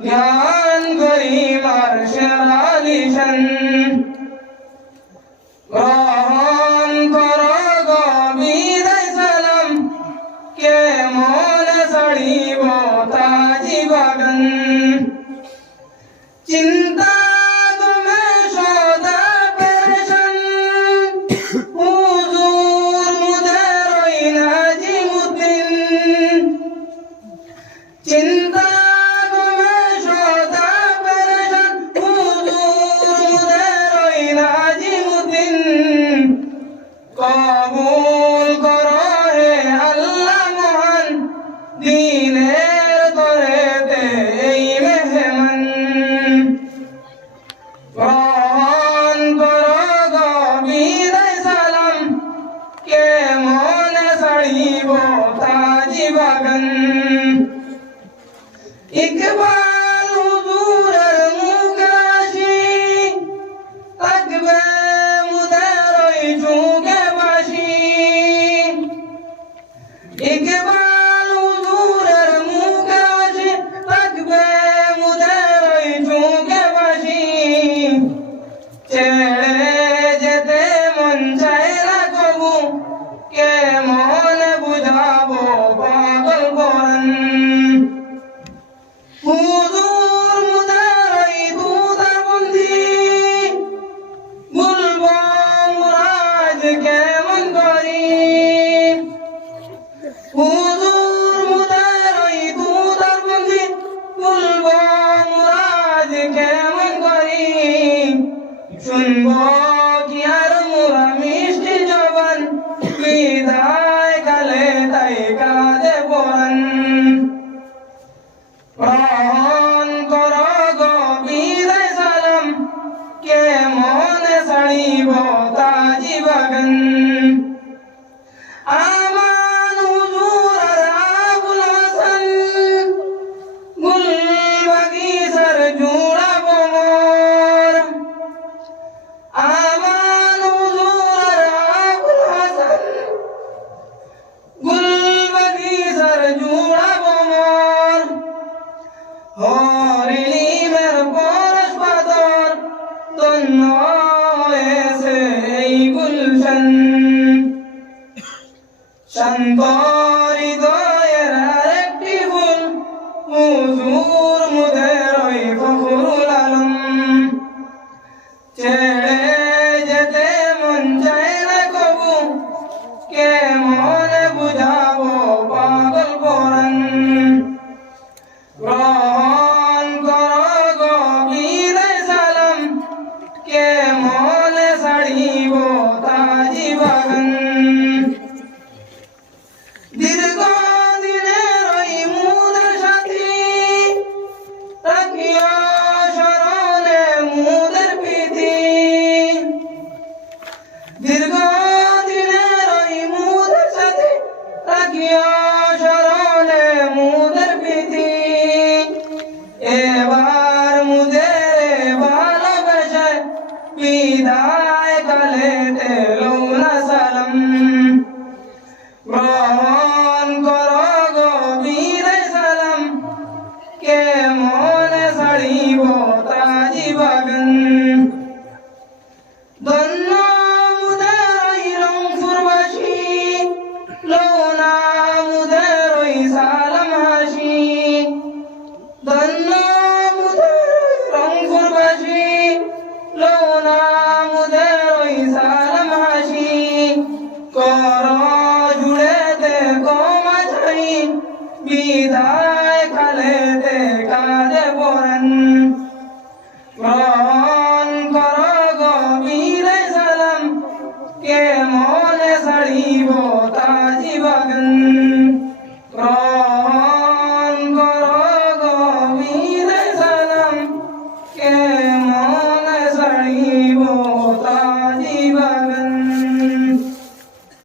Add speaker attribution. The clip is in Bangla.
Speaker 1: জ্ঞান গরিব আরশের আলিশন গ্রহণ কর গভীর সালাম কেমন সাড়ি In Ingeborg. Amen. Ah. Yeah.